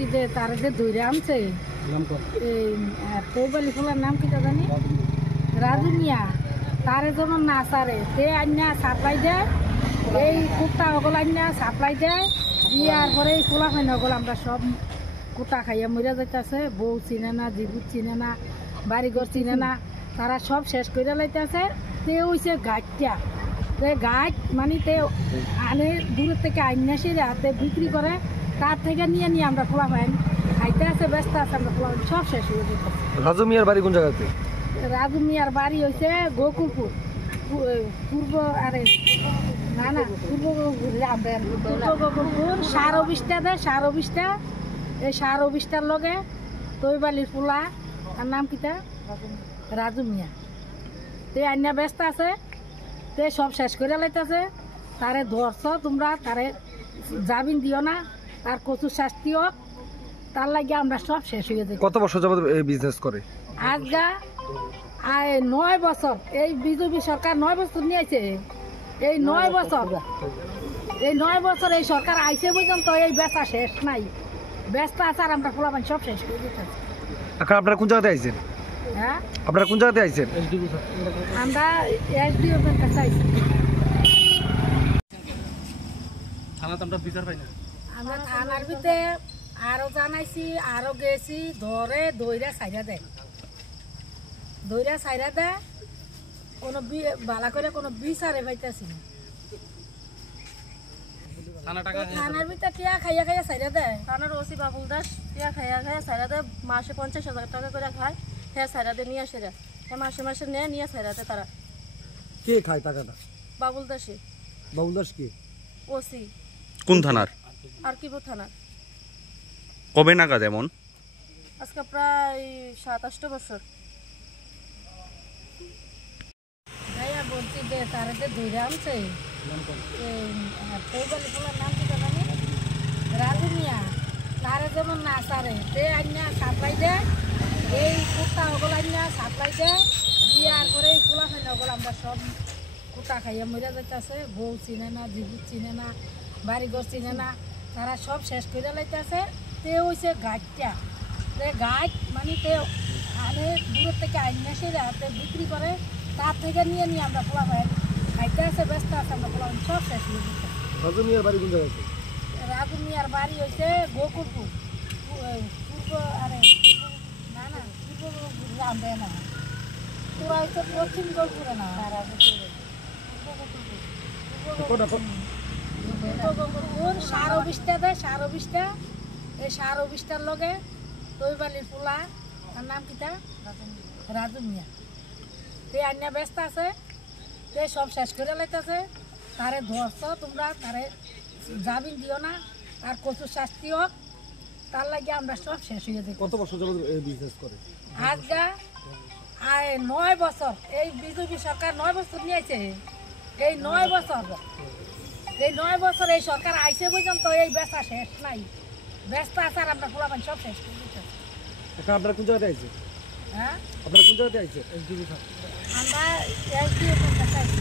বলছি যে তার যে দৈরে আনছে এই পৌবালি ফুলার নাম কি জানি রাজু মিয়া তারে যেমন না সারে তে আন্যা সাপ্লাই দেয় এই কুত্তা ওগুলো আন্যা সাপ্লাই দেয় ইয়ার পরে এই খোলা হয় না ওগুলো আমরা সব কুত্তা খাইয়া মরিয়া যাইতেছে বউ চিনে না জিবুত চিনে না বাড়িঘর চিনে না তারা সব শেষ করে লাইতেছে তে হইছে গাছটা তে গাছ মানে তে আনে দূরের থেকে আইনা সেরে হাতে বিক্রি করে তার থেকে নিয়ে নিয়ে আমরা খোলা পাই খাইতে আছে ব্যস্ত আছে আমরা খোলা সব শেষ হয়ে যেতে। রাজু মিয়ার বাড়ি কোন জায়গাতে? রাজু মিয়ার বাড়ি হয়েছে গোকুলপুর পূর্ব আরে না না পূর্ব গোকুলপুর সার অফিসটা দেয় সার অফিসটা এই সার অফিসটার লগে তৈবালির পোলা তার নাম কিটা রাজু মিয়া তে আইনা ব্যস্ত আছে তে সব শেষ করে লাইতেছে তারে ধরছ তোমরা তারে জামিন দিও না তার কচুর শাস্তি হোক তার লাগে আমরা সব শেষ হয়ে যাই। কত বছর যাবত এই বিজনেস করে? আজগা 9 বছর এই বিজেপি সরকার 9 বছর নিয়েছে এই 9 বছর এই সরকার আইসে পর্যন্ত এই বেচা শেষ নাই ব্যস্ত আছে আর আমরা ফলাফল সব শেষ করে দিতেছি। এখন আপনারা কোন জায়গাতে আইছেন? হ্যাঁ আপনারা কোন জায়গাতে আইছেন? আমরা এসডিও এর কাছে আইছি। থানাতে আমরা বিচার পাই না। আমরা থানার ভিতরে আরো জানাইছি আরো গেছি ধরে দইরা সাইরা দেয় কোনো বালা করে কোনো বিচারে পাইতেছি না। থানার ভিতরে টিয়া খাইয়া খাইয়া সাইরা দেয় থানার ওসি বাবুল দাস টিয়া খাইয়া খাইয়া সাইরা দেয় মাসে 50,000 টাকা করে খায় হ্যাঁ সাইরা দিয়ে নিয়ে আসে রে হ্যাঁ মাসে মাসে নিয়ে সাইরা দেয় তারা। কে খায় টাকাটা? বাবুল দাসে। বাবুল দাস কি? ওসি। কোন থানার? আর কি থানার। কবে নাগাদ এমন? আজকে প্রায় 27 বছর। ভাইয়া বলছি যে তারা যে দৈরে আনছে পৌবালি ফুলার নাম কি জানি রাজু মিয়া তারে যেমন না সারে তে আন্যা সাপ্লাই দেয় এই কুত্তা ওগুলো আন্যা সাপ্লাই দেয় ইয়ার পরে এই খোলা হয় না ওগুলো আমরা সব কুত্তা খাইয়া মরিয়া যাইতেছে বউ চিনে না জিবুত চিনে না বাড়িঘর চিনে না তারা সব শেষ করে লাইতেছে তে হইছে গাছটা তে গাছ মানে তে আনে দূরের থেকে আইনা সেরে হাতে বিক্রি করে তার থেকে নিয়ে নিয়ে আমরা খোলা পাই খাইতে আছে ব্যস্ত আছে আমরা খোলা সব শেষ হয়ে যেতে। রাজু মিয়ার বাড়ি কোন জায়গাতে? রাজু মিয়ার বাড়ি হয়েছে গোকুলপুর পূর্ব আরে না না পূর্ব রামবে না তোরা হচ্ছে পশ্চিম গোলপুরে না গোকুলপুর সার অফিসটা দেয় সার অফিসটা এই সার অফিসটার লগে তৈবালির পোলা তার নাম কিটা রাজু মিয়া তে আন্যা ব্যস্ত আছে তে সব শেষ করে লাইতেছে তারে ধরছ তোমরা তারে জামিন দিও না আর কচুর শাস্তি হোক তার লাগে আমরা সব শেষ হয়ে যাই। কত বছর যাবত এই বিজনেস করে? আজগা 9 বছর এই বিজেপি সরকার 9 বছর নিয়েছে এই 9 বছর এই সরকার আইসে পর্যন্ত এই বেচা শেষ নাই ব্যস্ত আছে আর আমরা ফলাফল সব শেষ করে দিতেছি। এখন আপনারা কোন জায়গাতে আইছেন? হ্যাঁ আপনারা কোন জায়গাতে আইছেন? আমরা এসডিও এর কাছে আইছি।